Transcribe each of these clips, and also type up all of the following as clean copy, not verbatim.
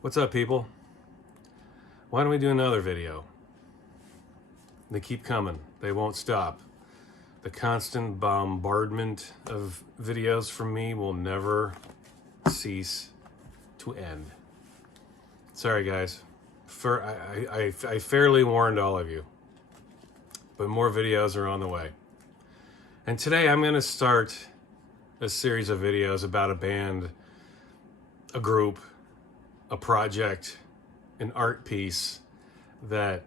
What's up, people? Why don't we do another video? They keep coming. They won't stop. The constant bombardment of videos from me will never cease to end. Sorry, guys. I fairly warned all of you, but more videos are on the way. And today I'm going to start a series of videos about a band, a group, a project, an art piece that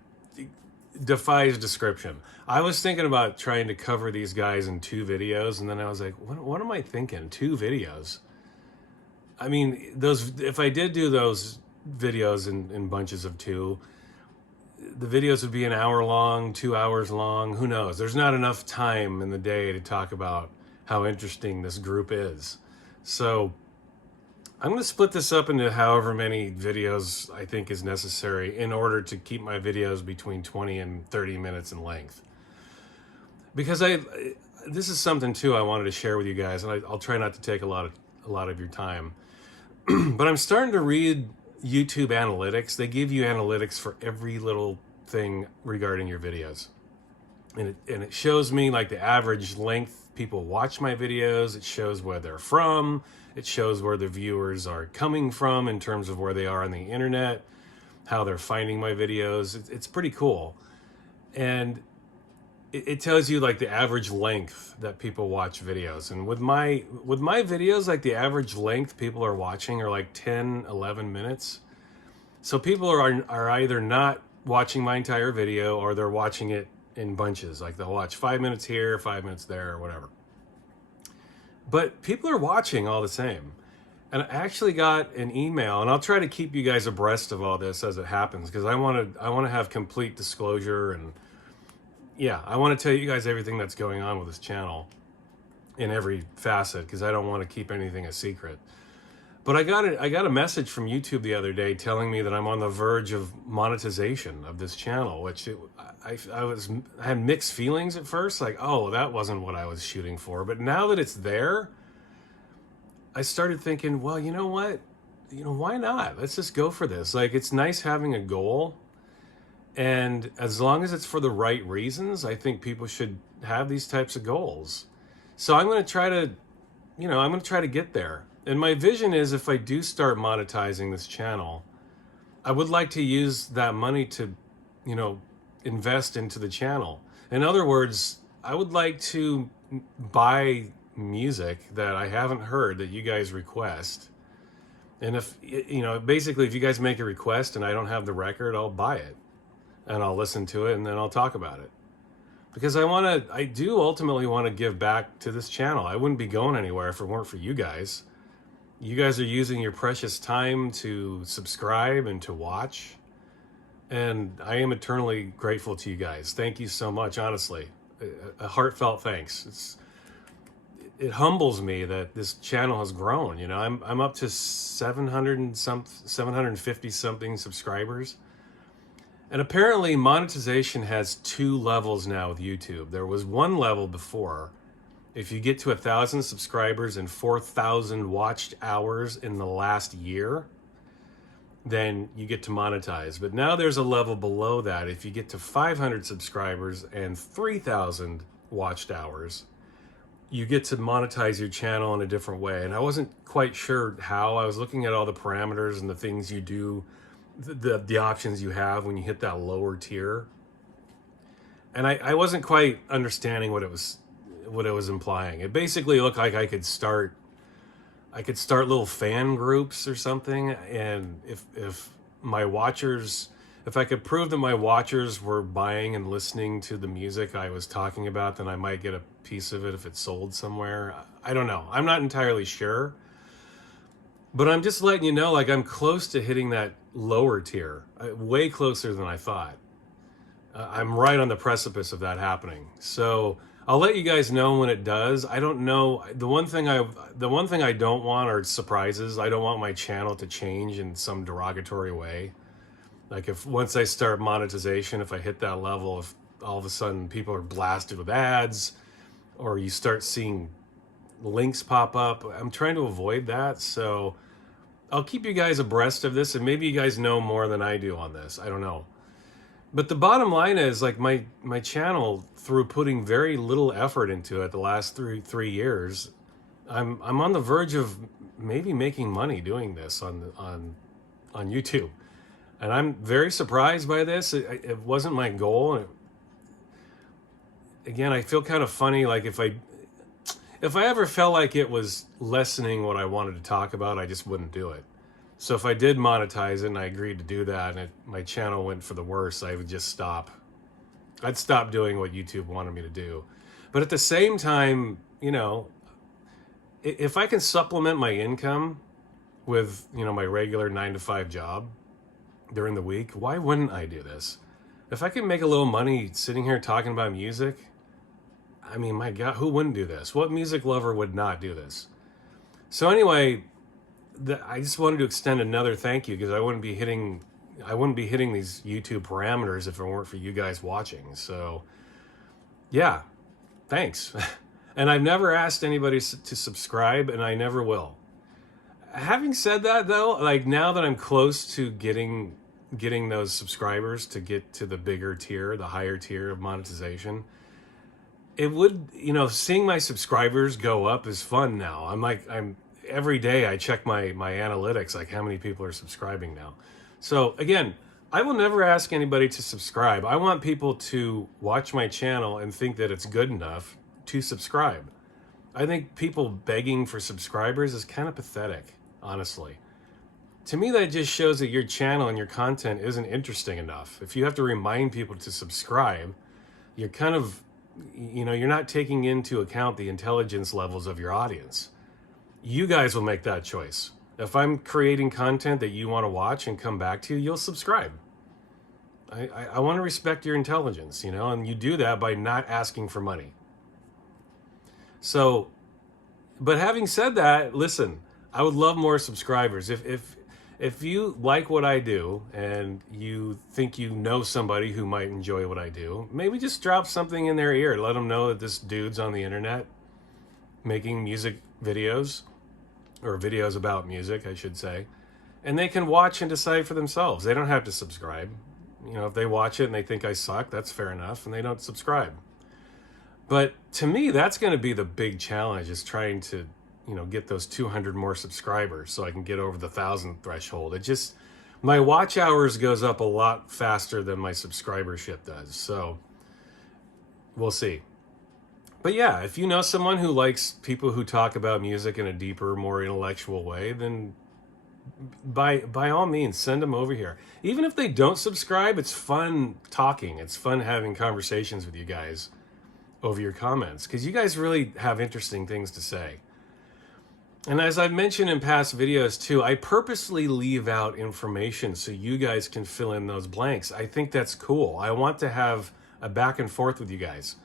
defies description. I was thinking about trying to cover these guys in 2 videos, and then I was like, what am I thinking? 2 videos? I mean, if I did do those videos in bunches of 2, the videos would be an hour long, 2 hours long. Who knows? There's not enough time in the day to talk about how interesting this group is. So I'm going to split this up into however many videos I think is necessary in order to keep my videos between 20 and 30 minutes in length. Because this is something too I wanted to share with you guys, and I'll try not to take a lot of your time. But I'm starting to read YouTube analytics. They give you analytics for every little thing regarding your videos. And it shows me like the average length people watch my videos. It shows where they're from. It shows where the viewers are coming from in terms of where they are on the internet, how they're finding my videos. It's pretty cool. And it tells you like the average length that people watch videos. And with my videos, like the average length people are watching are like 10, 11 minutes. So people are either not watching my entire video, or they're watching it in bunches. Like they'll watch 5 minutes here, 5 minutes there, or whatever. But people are watching all the same. And I actually got an email, and I'll try to keep you guys abreast of all this as it happens, because I want to have complete disclosure, and yeah, I want to tell you guys everything that's going on with this channel in every facet, because I don't want to keep anything a secret. But I got a message from YouTube the other day telling me that I'm on the verge of monetization of this channel, which I had mixed feelings at first, like, oh, that wasn't what I was shooting for. But now that it's there, I started thinking, well, you know what? Why not? Let's just go for this. Like, it's nice having a goal. And as long as it's for the right reasons, I think people should have these types of goals. So I'm going to try to get there. And my vision is, if I do start monetizing this channel, I would like to use that money to, invest into the channel. In other words, I would like to buy music that I haven't heard that you guys request. And if, basically if you guys make a request and I don't have the record, I'll buy it and I'll listen to it and then I'll talk about it. Because I do ultimately want to give back to this channel. I wouldn't be going anywhere if it weren't for you guys. You guys are using your precious time to subscribe and to watch. And I am eternally grateful to you guys. Thank you so much, honestly. A heartfelt thanks. It humbles me that this channel has grown. I'm up to 750 something subscribers. And apparently monetization has 2 levels now with YouTube. There was 1 level before. If you get to 1,000 subscribers and 4,000 watched hours in the last year, then you get to monetize. But now there's a level below that. If you get to 500 subscribers and 3,000 watched hours, you get to monetize your channel in a different way. And I wasn't quite sure how. I was looking at all the parameters and the things you do, the options you have when you hit that lower tier. And I wasn't quite understanding what it was implying. It basically looked like I could start little fan groups or something, and if I could prove that my watchers were buying and listening to the music I was talking about, then I might get a piece of it if it sold somewhere. I don't know. I'm not entirely sure. But I'm just letting you know, like, I'm close to hitting that lower tier, way closer than I thought. I'm right on the precipice of that happening. So I'll let you guys know when it does. I don't know. The one thing I don't want are surprises. I don't want my channel to change in some derogatory way. Like, if once I start monetization, if I hit that level, if all of a sudden people are blasted with ads, or you start seeing links pop up, I'm trying to avoid that. So I'll keep you guys abreast of this, and maybe you guys know more than I do on this. I don't know. But the bottom line is, like, my channel, through putting very little effort into it the last three years, I'm on the verge of maybe making money doing this on YouTube. And I'm very surprised by this. It wasn't my goal. Again, I feel kind of funny, like if I ever felt like it was lessening what I wanted to talk about, I just wouldn't do it. So if I did monetize it and I agreed to do that, and my channel went for the worse, I would just stop. I'd stop doing what YouTube wanted me to do. But at the same time, you know, if I can supplement my income with, you know, my regular 9-to-5 job during the week, why wouldn't I do this? If I can make a little money sitting here talking about music, I mean, my God, who wouldn't do this? What music lover would not do this? So anyway, I just wanted to extend another thank you, because I wouldn't be hitting these YouTube parameters if it weren't for you guys watching. So yeah, thanks. And I've never asked anybody to subscribe, and I never will. Having said that, though, like, now that I'm close to getting those subscribers to get to the bigger tier, the higher tier of monetization, it would, you know, seeing my subscribers go up is fun now. I'm every day I check my analytics, like how many people are subscribing now. So again, I will never ask anybody to subscribe. I want people to watch my channel and think that it's good enough to subscribe. I think people begging for subscribers is kind of pathetic, honestly. To me, that just shows that your channel and your content isn't interesting enough. If you have to remind people to subscribe, you're kind of, you know, you're not taking into account the intelligence levels of your audience. You guys will make that choice. If I'm creating content that you want to watch and come back to, you'll subscribe. I want to respect your intelligence, you know, and you do that by not asking for money. So, but having said that, listen, I would love more subscribers. If you like what I do and you think you know somebody who might enjoy what I do, maybe just drop something in their ear. Let them know that this dude's on the internet making music videos, or videos about music, I should say, and they can watch and decide for themselves. They don't have to subscribe. You know, if they watch it and they think I suck, that's fair enough, and they don't subscribe. But to me, that's going to be the big challenge, is trying to, you know, get those 200 more subscribers so I can get over the 1,000 threshold. It just, my watch hours goes up a lot faster than my subscribership does. So we'll see. But yeah, if you know someone who likes people who talk about music in a deeper, more intellectual way, then by all means, send them over here. Even if they don't subscribe, it's fun talking. It's fun having conversations with you guys over your comments, because you guys really have interesting things to say. And as I've mentioned in past videos too, I purposely leave out information so you guys can fill in those blanks. I think that's cool. I want to have a back and forth with you guys.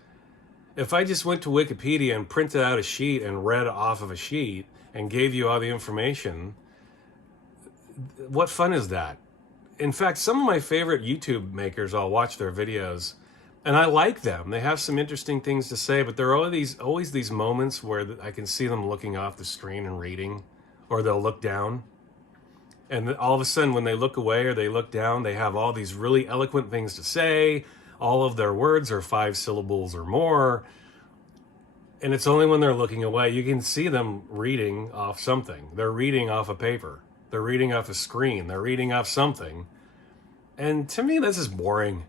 If I just went to Wikipedia and printed out a sheet and read off of a sheet and gave you all the information, what fun is that? In fact, some of my favorite YouTube makers, I'll watch their videos, and I like them. They have some interesting things to say, but there are always these moments where I can see them looking off the screen and reading, or they'll look down. And all of a sudden, when they look away or they look down, they have all these really eloquent things to say. All of their words are 5 syllables or more. And it's only when they're looking away, you can see them reading off something. They're reading off a paper. They're reading off a screen. They're reading off something. And to me, this is boring.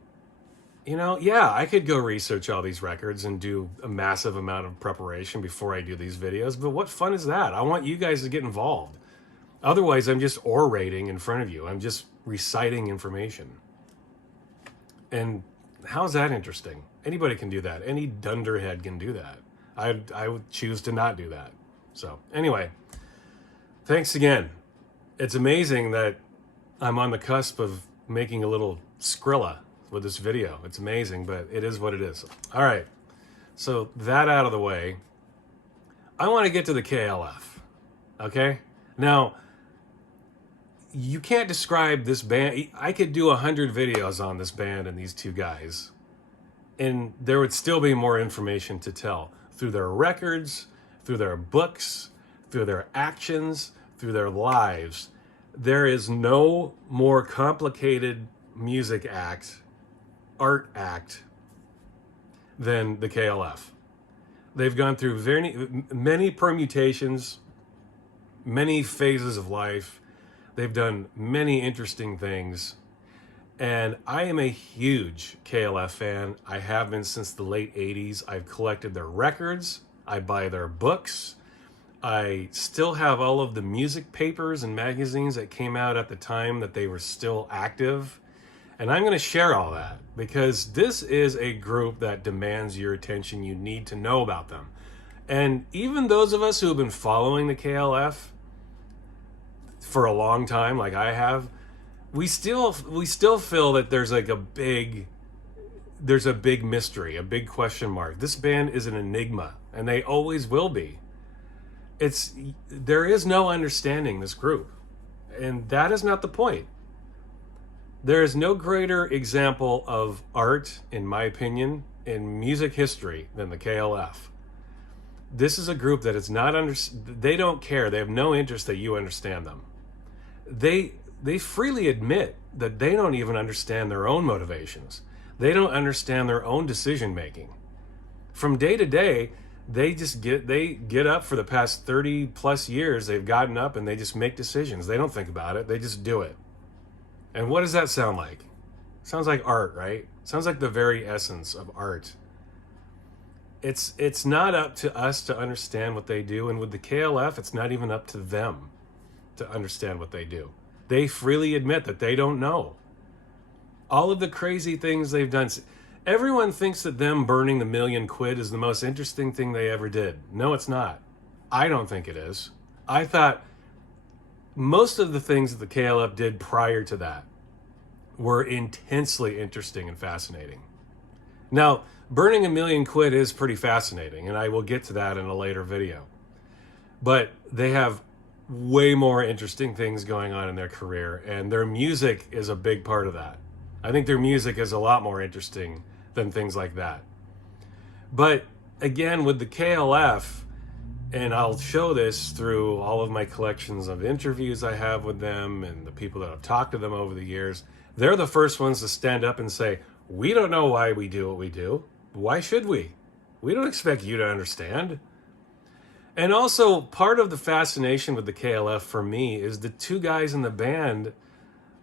You know, yeah, I could go research all these records and do a massive amount of preparation before I do these videos, but what fun is that? I want you guys to get involved. Otherwise, I'm just orating in front of you. I'm just reciting information. And how's that interesting? Anybody can do that. Any dunderhead can do that. I would choose to not do that. So anyway, thanks again. It's amazing that I'm on the cusp of making a little Skrilla with this video. It's amazing, but it is what it is. All right, so that out of the way, I want to get to the KLF, okay? Now, you can't describe this band. I could do 100 videos on this band and these two guys, and there would still be more information to tell through their records, through their books, through their actions, through their lives. There is no more complicated art act than the KLF. They've gone through many permutations, many phases of life. They've done many interesting things. And I am a huge KLF fan. I have been since the late 80s. I've collected their records. I buy their books. I still have all of the music papers and magazines that came out at the time that they were still active. And I'm going to share all that because this is a group that demands your attention. You need to know about them. And even those of us who have been following the KLF for a long time, like I have, we still feel that there's like a big mystery, a big question mark. This band is an enigma, and they always will be. There is no understanding this group, and that is not the point. There is no greater example of art, in my opinion, in music history than the KLF. This is a group that is not they don't care. They have no interest that you understand them. They freely admit that they don't even understand their own motivations. They don't understand their own decision making. From day to day, they get up for the past 30 plus years. They've gotten up and they just make decisions. They don't think about it. They just do it. And what does that sound like? Sounds like art, right? Sounds like the very essence of art. It's not up to us to understand what they do. And with the KLF, it's not even up to them to understand what they do. They freely admit that they don't know. All of the crazy things they've done. Everyone thinks that them burning the $1 million is the most interesting thing they ever did. No, it's not. I don't think it is. I thought most of the things that the KLF did prior to that were intensely interesting and fascinating. Now, burning $1 million is pretty fascinating, and I will get to that in a later video. But they have way more interesting things going on in their career, and their music is a big part of that. I think their music is a lot more interesting than things like that. But again, with the KLF, and I'll show this through all of my collections of interviews I have with them and the people that have talked to them over the years, they're the first ones to stand up and say, we don't know why we do what we do. Why should we? We don't expect you to understand. And also, part of the fascination with the KLF for me is the two guys in the band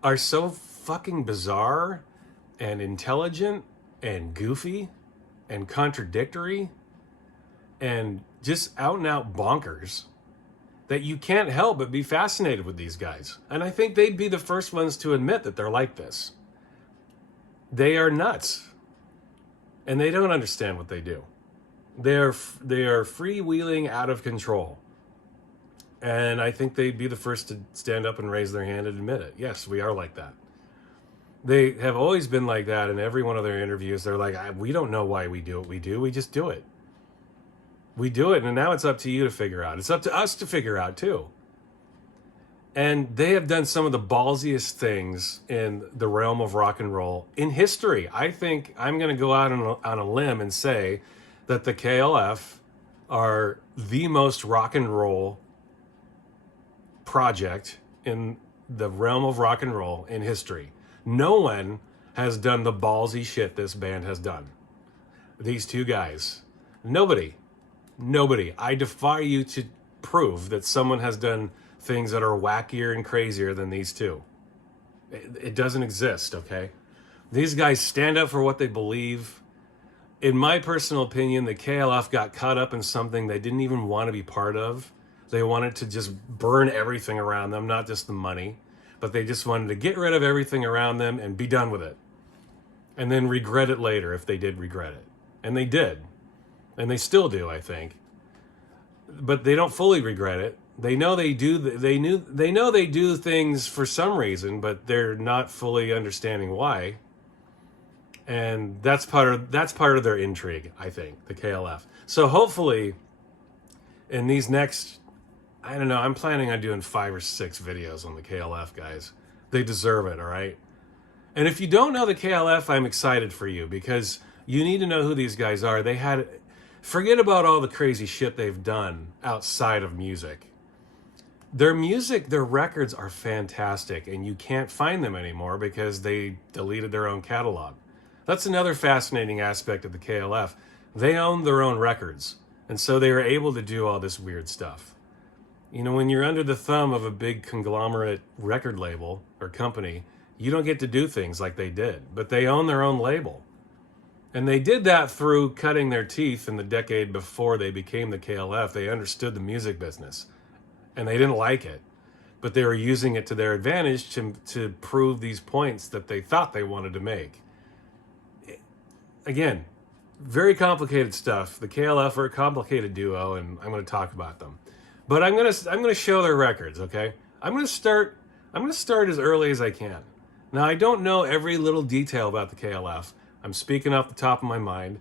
are so fucking bizarre and intelligent and goofy and contradictory and just out and out bonkers that you can't help but be fascinated with these guys. And I think they'd be the first ones to admit that they're like this. They are nuts. And they don't understand what they do. They are freewheeling out of control. And I think they'd be the first to stand up and raise their hand and admit it. Yes, we are like that. They have always been like that in every one of their interviews. They're like, we don't know why we do what we do. We just do it. We do it, and now it's up to you to figure out. It's up to us to figure out, too. And they have done some of the ballsiest things in the realm of rock and roll in history. I think I'm going to go out on a limb and say that the KLF are the most rock and roll project in the realm of rock and roll in history. No one has done the ballsy shit this band has done. These two guys. Nobody. I defy you to prove that someone has done things that are wackier and crazier than these two. It doesn't exist, okay? These guys stand up for what they believe. In my personal opinion, the KLF got caught up in something they didn't even want to be part of. They wanted to just burn everything around them, not just the money, but they just wanted to get rid of everything around them and be done with it. And then regret it later if they did regret it. And they did. And they still do, I think. But they don't fully regret it. They know they do. They know they do things for some reason, but they're not fully understanding why. And that's part of their intrigue, I think, the KLF. So hopefully, in these next, I don't know, I'm planning on doing 5 or 6 videos on the KLF guys. They deserve it, all right? And if you don't know the KLF, I'm excited for you because you need to know who these guys are. Forget about all the crazy shit they've done outside of music. Their music, their records are fantastic, and you can't find them anymore because they deleted their own catalog. That's another fascinating aspect of the KLF. They own their own records, and so they were able to do all this weird stuff. You know, when you're under the thumb of a big conglomerate record label or company, you don't get to do things like they did, but they own their own label. And they did that through cutting their teeth in the decade before they became the KLF. They understood the music business, and they didn't like it, but they were using it to their advantage to prove these points that they thought they wanted to make. Again, very complicated stuff. The KLF are a complicated duo, and I'm going to talk about them. But I'm going to show their records, okay? I'm going to start as early as I can. Now, I don't know every little detail about the KLF. I'm speaking off the top of my mind.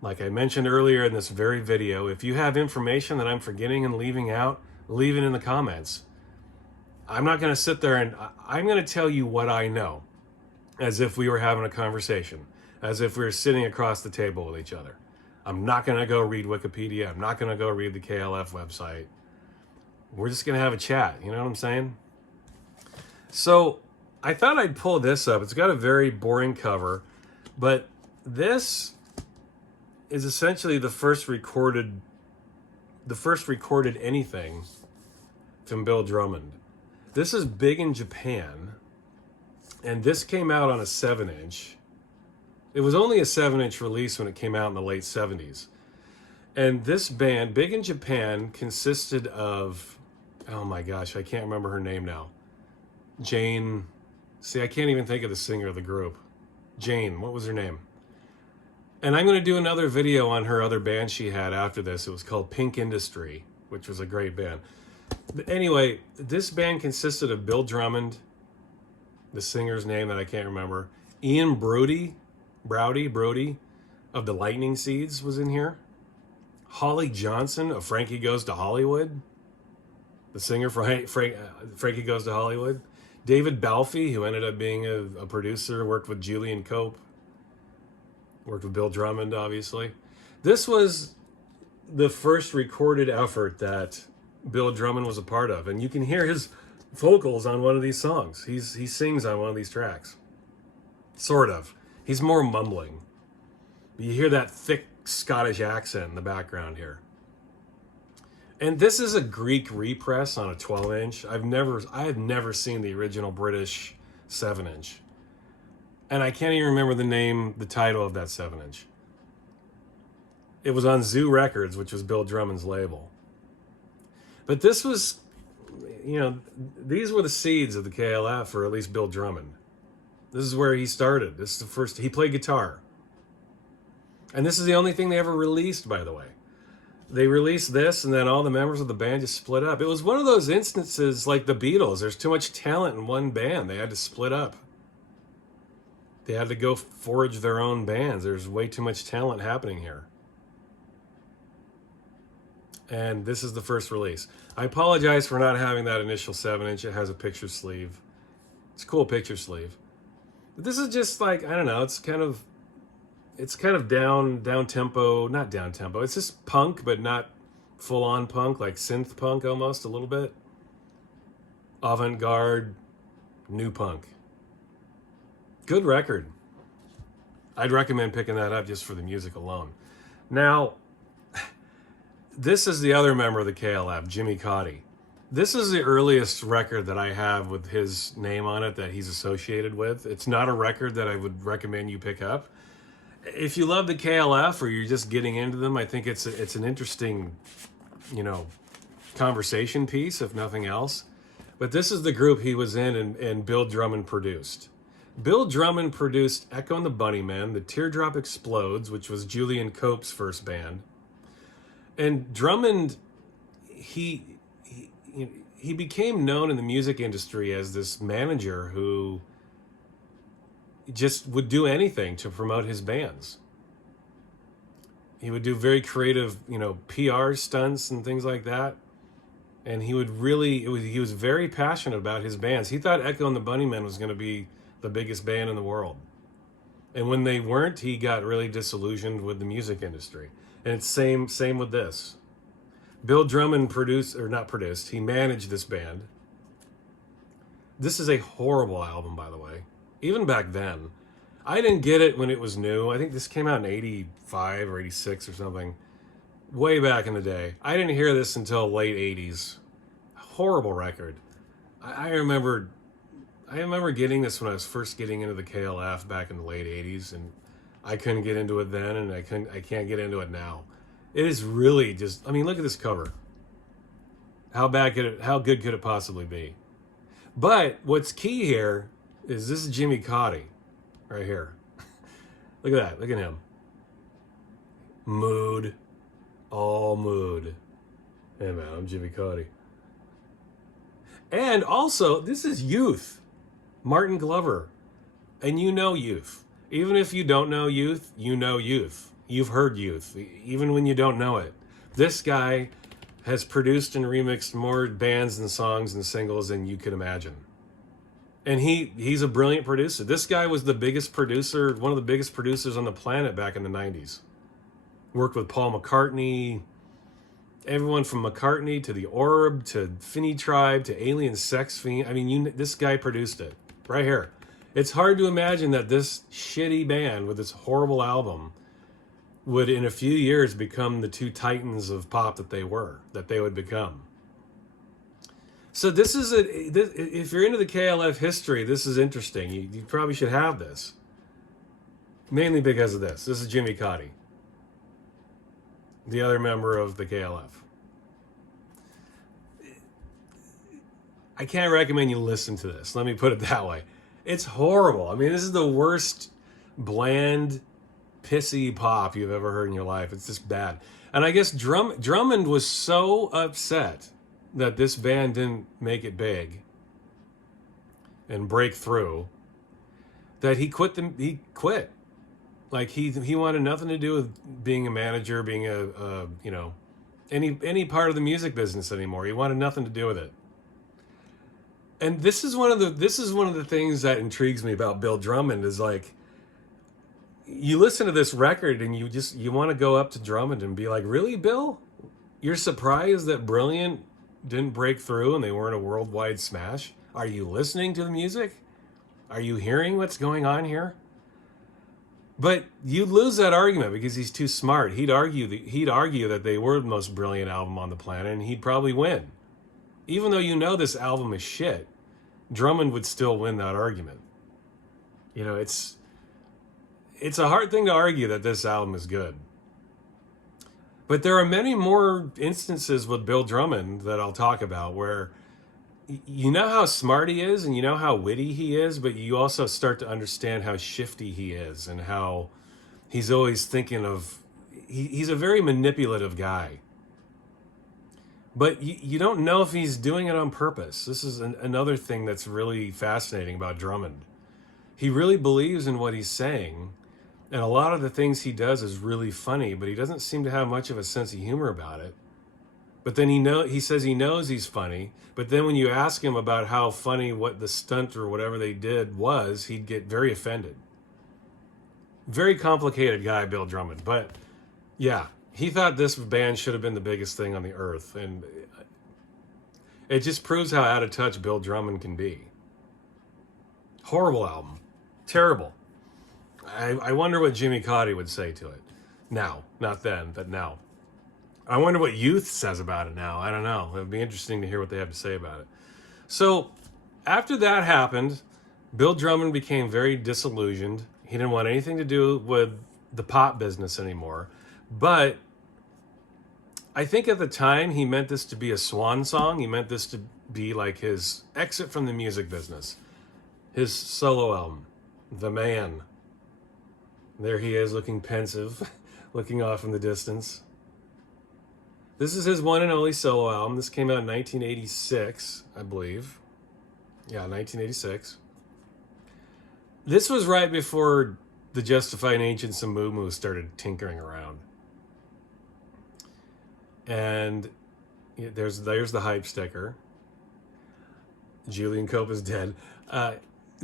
Like I mentioned earlier in this very video, if you have information that I'm forgetting and leaving out, leave it in the comments. I'm not going to sit there and I'm going to tell you what I know, as if we were having a conversation, as if we were sitting across the table with each other. I'm not going to go read Wikipedia. I'm not going to go read the KLF website. We're just going to have a chat. You know what I'm saying? So I thought I'd pull this up. It's got a very boring cover, but this is essentially the first recorded anything from Bill Drummond. This is big in Japan, and this came out on a 7-inch. It was only a 7-inch release when it came out in the late 70s. And this band, big in Japan, consisted of, oh my gosh, I can't remember her name now. Jane, see, I can't even think of the singer of the group. Jane, what was her name? And I'm going to do another video on her other band she had after this. It was called Pink Industry, which was a great band. But anyway, this band consisted of Bill Drummond, the singer's name that I can't remember, Ian Brody of the Lightning Seeds was in here. Holly Johnson of Frankie Goes to Hollywood, the singer for Frankie Goes to Hollywood. David Balfe, who ended up being a producer, worked with Julian Cope, worked with Bill Drummond, obviously. This was the first recorded effort that Bill Drummond was a part of, and you can hear his vocals on one of these songs. He sings on one of these tracks. Sort of. He's more mumbling. You hear that thick Scottish accent in the background here. And this is a Greek repress on a 12-inch. I have never seen the original British 7-inch. And I can't even remember the title of that 7-inch. It was on Zoo Records, which was Bill Drummond's label. But this was, you know, these were the seeds of the KLF, or at least Bill Drummond. This is where he started. This is the first, he played guitar. And this is the only thing they ever released, by the way. They released this, and then all the members of the band just split up. It was one of those instances like the Beatles. There's too much talent in one band. They had to split up. They had to go forge their own bands. There's way too much talent happening here. And this is the first release. I apologize for not having that initial 7-inch. It has a picture sleeve. It's a cool picture sleeve. But this is just like, I don't know, it's kind of down tempo, not down tempo. It's just punk, but not full on punk, like synth punk almost a little bit. Avant-garde, new punk. Good record. I'd recommend picking that up just for the music alone. Now, this is the other member of the KLF, Jimi Cauty. This is the earliest record that I have with his name on it that he's associated with. It's not a record that I would recommend you pick up. If you love the KLF or you're just getting into them, I think it's an interesting, you know, conversation piece, if nothing else. But this is the group he was in and Bill Drummond produced. Bill Drummond produced Echo and the Bunnymen, The Teardrop Explodes, which was Julian Cope's first band. And Drummond, he became known in the music industry as this manager who just would do anything to promote his bands. He would do very creative, you know, PR stunts and things like that. And he was very passionate about his bands. He thought Echo and the Bunnymen was going to be the biggest band in the world. And when they weren't, he got really disillusioned with the music industry. And it's same with this. Bill Drummond he managed this band. This is a horrible album, by the way. Even back then. I didn't get it when it was new. I think this came out in 85 or 86 or something. Way back in the day. I didn't hear this until late 80s. Horrible record. I remember getting this when I was first getting into the KLF back in the late 80s, and I couldn't get into it then, and I can't get into it now. It is really just, I mean, look at this cover. How good could it possibly be? But what's key here is this is Jimi Cauty right here. Look at that. Look at him. Mood. All mood. Hey man, I'm Jimi Cauty. And also, this is Youth. Martin Glover. And you know Youth. Even if you don't know Youth, you know Youth. You've heard Youth, even when you don't know it. This guy has produced and remixed more bands and songs and singles than you could imagine. And he's a brilliant producer. This guy was the biggest producer, one of the biggest producers on the planet back in the 90s. Worked with Paul McCartney, everyone from McCartney to The Orb to Finny Tribe to Alien Sex Fiend. I mean, this guy produced it right here. It's hard to imagine that this shitty band with this horrible album would in a few years become the two titans of pop that they would become. So this is if you're into the KLF history, this is interesting. You probably should have this. Mainly because of this. This is Jimi Cauty, the other member of the KLF. I can't recommend you listen to this. Let me put it that way. It's horrible. I mean, this is the worst bland, pissy pop you've ever heard in your life. It's just bad. And I guess Drummond was so upset that this band didn't make it big and break through that he quit. Like he wanted nothing to do with being a manager, being any part of the music business anymore. He wanted nothing to do with it. And this is one of the things that intrigues me about Bill Drummond is like, you listen to this record and you want to go up to Drummond and be like, really, Bill? You're surprised that Brilliant didn't break through and they weren't a worldwide smash? Are you listening to the music? Are you hearing what's going on here? But you lose that argument because he's too smart. He'd argue that they were the most brilliant album on the planet and he'd probably win. Even though you know this album is shit, Drummond would still win that argument. You know, it's a hard thing to argue that this album is good. But there are many more instances with Bill Drummond that I'll talk about where you know how smart he is and you know how witty he is, but you also start to understand how shifty he is and how he's always thinking of... He's a very manipulative guy. But you don't know if he's doing it on purpose. This is another thing that's really fascinating about Drummond. He really believes in what he's saying, and a lot of the things he does is really funny, but he doesn't seem to have much of a sense of humor about it. But then he says he knows he's funny, but then when you ask him about how funny what the stunt or whatever they did was, he'd get very offended. Very complicated guy, Bill Drummond, but yeah. He thought this band should have been the biggest thing on the earth, and it just proves how out of touch Bill Drummond can be. Horrible album. Terrible. I wonder what Jimi Cauty would say to it. Now. Not then, but now. I wonder what Youth says about it now. I don't know. It would be interesting to hear what they have to say about it. So, after that happened, Bill Drummond became very disillusioned. He didn't want anything to do with the pop business anymore. But I think at the time he meant this to be a swan song. He meant this to be like his exit from the music business. His solo album, The Man. There he is looking pensive, looking off in the distance. This is his one and only solo album. This came out in 1986, I believe. Yeah, 1986. This was right before the Justified Ancients and Moo Moo started tinkering around. And there's the hype sticker. Julian Cope is dead.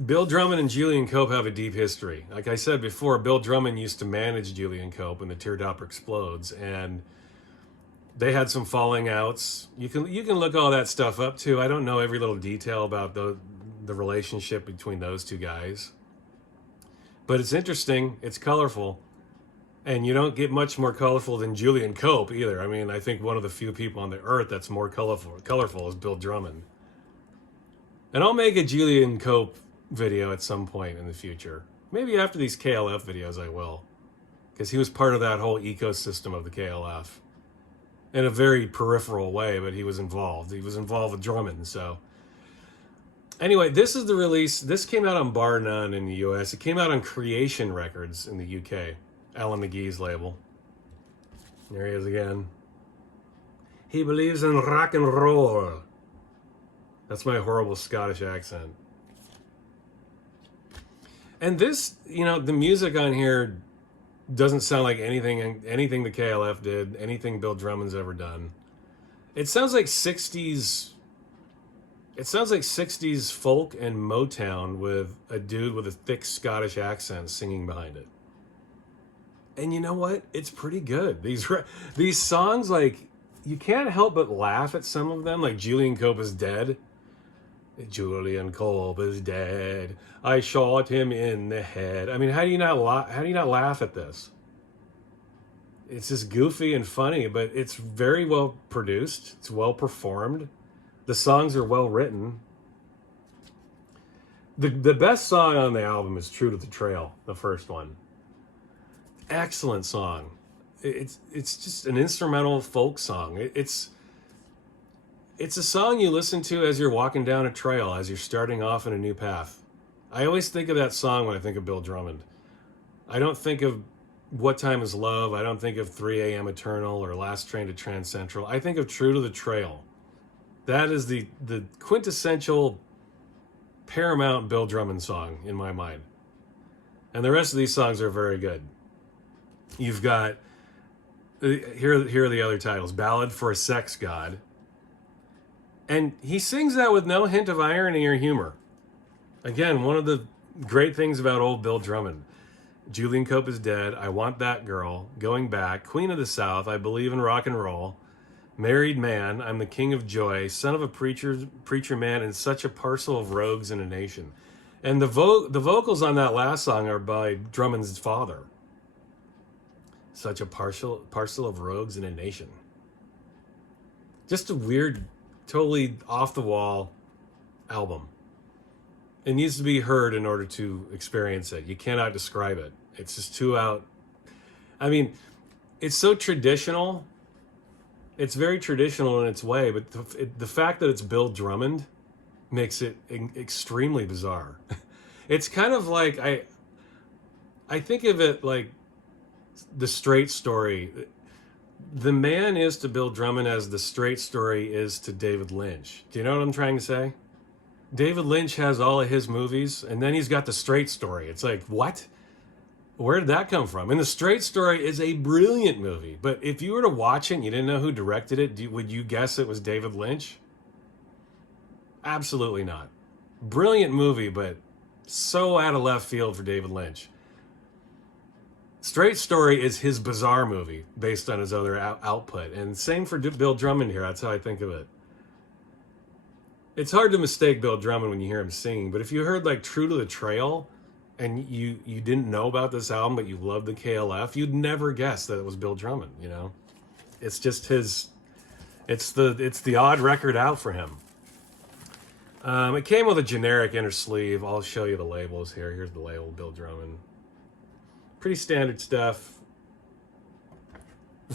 Bill Drummond and Julian Cope have a deep history. Like I said before, Bill Drummond used to manage Julian Cope in the Teardropper Explodes, and They had some falling outs. You can look all that stuff up too. I don't know every little detail about the relationship between those two guys, but it's interesting. It's colorful, and you don't get much more colorful than Julian Cope either. I mean, I think one of the few people on the earth that's more colorful is Bill Drummond. And I'll make a Julian Cope video at some point in the future. Maybe after these KLF videos I will, because he was part of that whole ecosystem of the KLF. In a very peripheral way, but he was involved. He was involved with Drummond, so. Anyway, this is the release. This came out on Bar None in the US. It came out on Creation Records in the UK. Alan McGee's label. There he is again. He believes in rock and roll. That's my horrible Scottish accent. And this, you know, the music on here doesn't sound like anything the KLF did, anything Bill Drummond's ever done. It sounds like 60s. It sounds like 60s folk and Motown with a dude with a thick Scottish accent singing behind it. And you know what? It's pretty good. These songs, like, you can't help but laugh at some of them. Like Julian Cope is dead. Julian Cope is dead. I shot him in the head. I mean, how do you not laugh at this? It's just goofy and funny, but it's very well produced. It's well performed. The songs are well written. The best song on the album is True to the Trail, the first one. Excellent song. It's just an instrumental folk song. It's a song you listen to as you're walking down a trail, as you're starting off in a new path. I always think of that song when I think of Bill Drummond. I don't think of What Time Is Love. I don't think of 3 a.m. Eternal or Last Train to Trans Central. I think of True to the Trail. That is the quintessential paramount Bill Drummond song in my mind. And the rest of these songs are very good. You've got, here are the other titles. Ballad for a Sex God. And he sings that with no hint of irony or humor. Again, one of the great things about old Bill Drummond. Julian Cope is dead. I Want That Girl. Going Back. Queen of the South. I Believe in Rock and Roll. Married Man. I'm the King of Joy. Son of a preacher man, and Such a Parcel of Rogues in a Nation. And the vocals on that last song are by Drummond's father. Such a parcel of rogues in a nation. Just a weird, totally off the wall album. It needs to be heard in order to experience it. You cannot describe it. It's just too out. I mean, it's so traditional. It's very traditional in its way, but the fact that it's Bill Drummond makes it extremely bizarre. It's kind of like, I think of it like the Straight Story. The man is to Bill Drummond as the Straight Story is to David Lynch. Do you know what I'm trying to say? David Lynch has all of his movies, and then he's got the Straight Story. It's like, what? Where did that come from? And the Straight Story is a brilliant movie, but if you were to watch it and you didn't know who directed it, would you guess it was David Lynch? Absolutely not. Brilliant movie, but so out of left field for David Lynch. Straight Story is his bizarre movie based on his other output, and same for Bill Drummond here. That's how I think of it. It's hard to mistake Bill Drummond when you hear him singing, but if you heard like True to the Trail and you didn't know about this album, but you loved the KLF, you'd never guess that it was Bill Drummond, you know? It's just his, it's the odd record out for him. It came with a generic inner sleeve. I'll show you the labels here. Here's the label, Bill Drummond. Pretty standard stuff.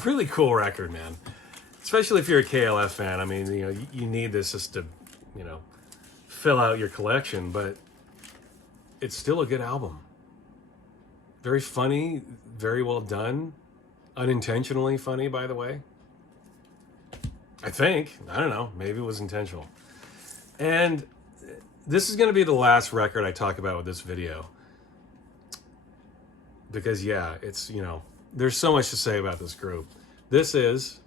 Really cool record, man. Especially if you're a KLF fan. I mean, you know, you need this just to, you know, fill out your collection, but it's still a good album. Very funny, very well done. Unintentionally funny, by the way. I think. I don't know. Maybe it was intentional. And this is going to be the last record I talk about with this video. Because, yeah, it's, you know, there's so much to say about this group. This is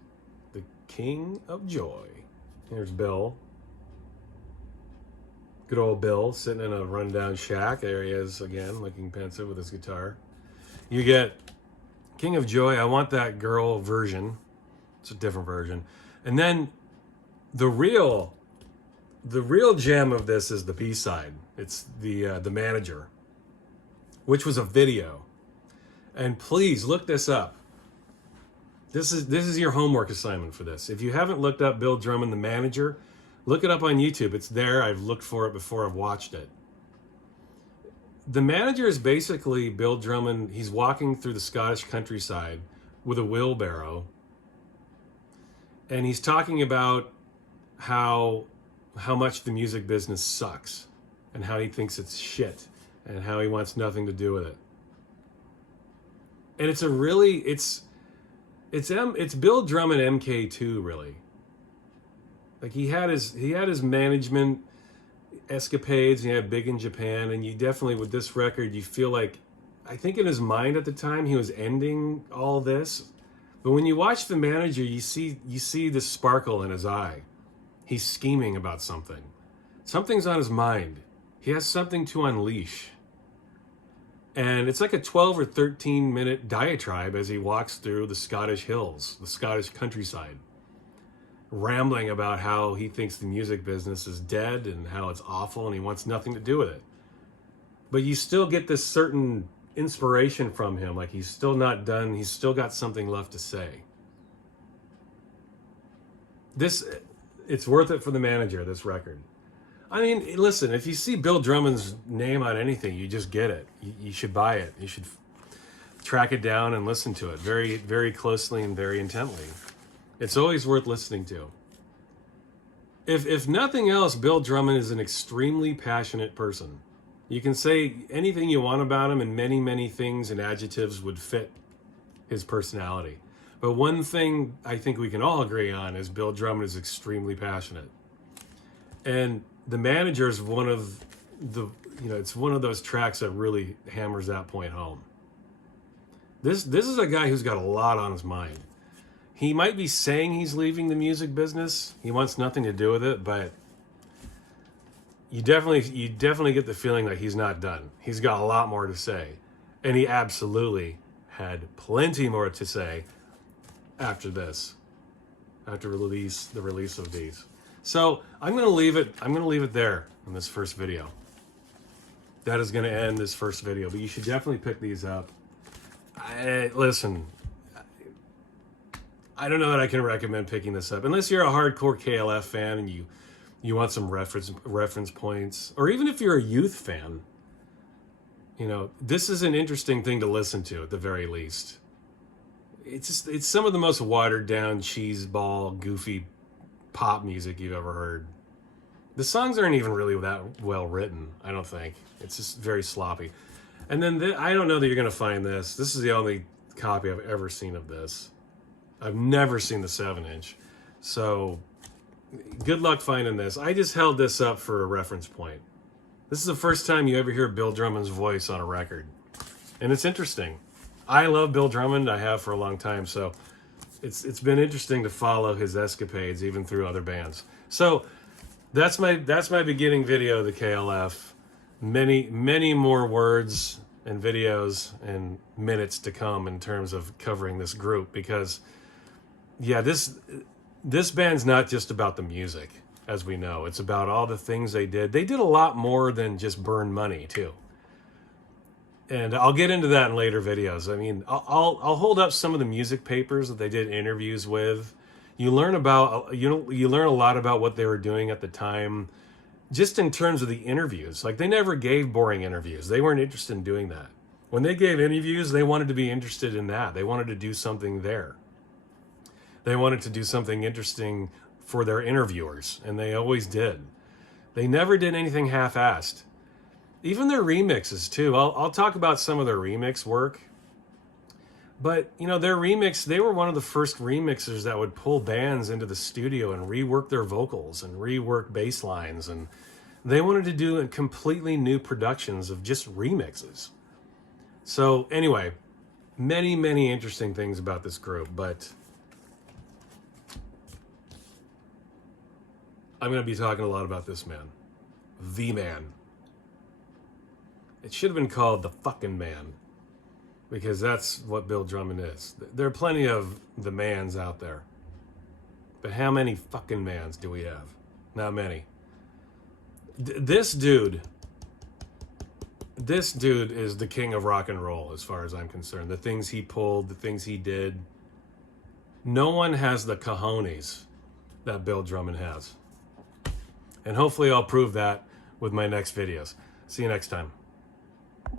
the King of Joy. Here's Bill. Good old Bill sitting in a rundown shack. There he is again, looking pensive with his guitar. You get King of Joy, I Want That Girl version. It's a different version. And then the real gem of this is the B-side. It's the Manager, which was a video. And please look this up. This is your homework assignment for this. If you haven't looked up Bill Drummond, The Manager, look it up on YouTube. It's there. I've looked for it before I've watched it. The Manager is basically Bill Drummond. He's walking through the Scottish countryside with a wheelbarrow, and he's talking about how much the music business sucks, and how he thinks it's shit, and how he wants nothing to do with it. And it's Bill Drummond MK2, really. Like he had his management escapades, and he had Big in Japan, and you definitely, with this record, you feel like, I think in his mind at the time he was ending all this, but when you watch The Manager, you see the sparkle in his eye. He's scheming about something. Something's on his mind. He has something to unleash. And it's like a 12 or 13 minute diatribe as he walks through the Scottish hills, the Scottish countryside, rambling about how he thinks the music business is dead and how it's awful and he wants nothing to do with it. But you still get this certain inspiration from him, like he's still not done, he's still got something left to say. It's worth it for The Manager, this record. I mean, listen, if you see Bill Drummond's name on anything, you just get it. You should buy it. You should track it down and listen to it very, very closely and very intently. It's always worth listening to. If nothing else, Bill Drummond is an extremely passionate person. You can say anything you want about him, and many, many things and adjectives would fit his personality. But one thing I think we can all agree on is Bill Drummond is extremely passionate. And The Manager is one of it's one of those tracks that really hammers that point home. This is a guy who's got a lot on his mind. He might be saying he's leaving the music business. He wants nothing to do with it, but you definitely get the feeling that he's not done. He's got a lot more to say. And he absolutely had plenty more to say after this, after the release of these. So I'm going to leave it there in this first video. That is going to end this first video, but you should definitely pick these up. Listen, I don't know that I can recommend picking this up unless you're a hardcore KLF fan and you want some reference points, or even if you're a youth fan. You know, this is an interesting thing to listen to at the very least. It's some of the most watered down cheeseball goofy pop music you've ever heard. The songs aren't even really that well written, I don't think. It's just very sloppy. And then I don't know that you're going to find this. This is the only copy I've ever seen of this. I've never seen the 7-inch. So good luck finding this. I just held this up for a reference point. This is the first time you ever hear Bill Drummond's voice on a record. And it's interesting. I love Bill Drummond. I have for a long time. So it's been interesting to follow his escapades even through other bands. So that's my beginning video of the KLF. Many more words and videos and minutes to come in terms of covering this group, because yeah, this band's not just about the music, as we know. It's about all the things they did. They did a lot more than just burn money too. And I'll get into that in later videos. I mean, I'll hold up some of the music papers that they did interviews with. You learn you learn a lot about what they were doing at the time, just in terms of the interviews. Like, they never gave boring interviews. They weren't interested in doing that. When they gave interviews, they wanted to be interested in that. They wanted to do something there. They wanted to do something interesting for their interviewers, and they always did. They never did anything half-assed. Even their remixes too. I'll talk about some of their remix work. But, you know, their remix, they were one of the first remixers that would pull bands into the studio and rework their vocals and rework bass lines. And they wanted to do completely new productions of just remixes. So anyway, many interesting things about this group, but I'm going to be talking a lot about this man. The Man. It should have been called The Fucking Man, because that's what Bill Drummond is. There are plenty of the mans out there. But how many fucking bands do we have? Not many. This dude is the king of rock and roll as far as I'm concerned. The things he pulled, the things he did. No one has the cojones that Bill Drummond has. And hopefully I'll prove that with my next videos. See you next time.